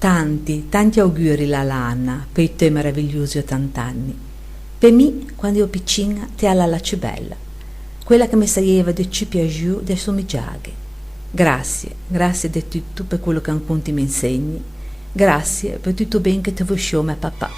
Tanti auguri la Lana per i tuoi meravigliosi 80 anni. Per me, quando io piccina, te alla la più bella, quella che mi sapeva di più piaciuta del suo migiaghe. Grazie di tutto per quello che ancora mi insegni. Grazie per tutto bene che ti vuoi mio papà.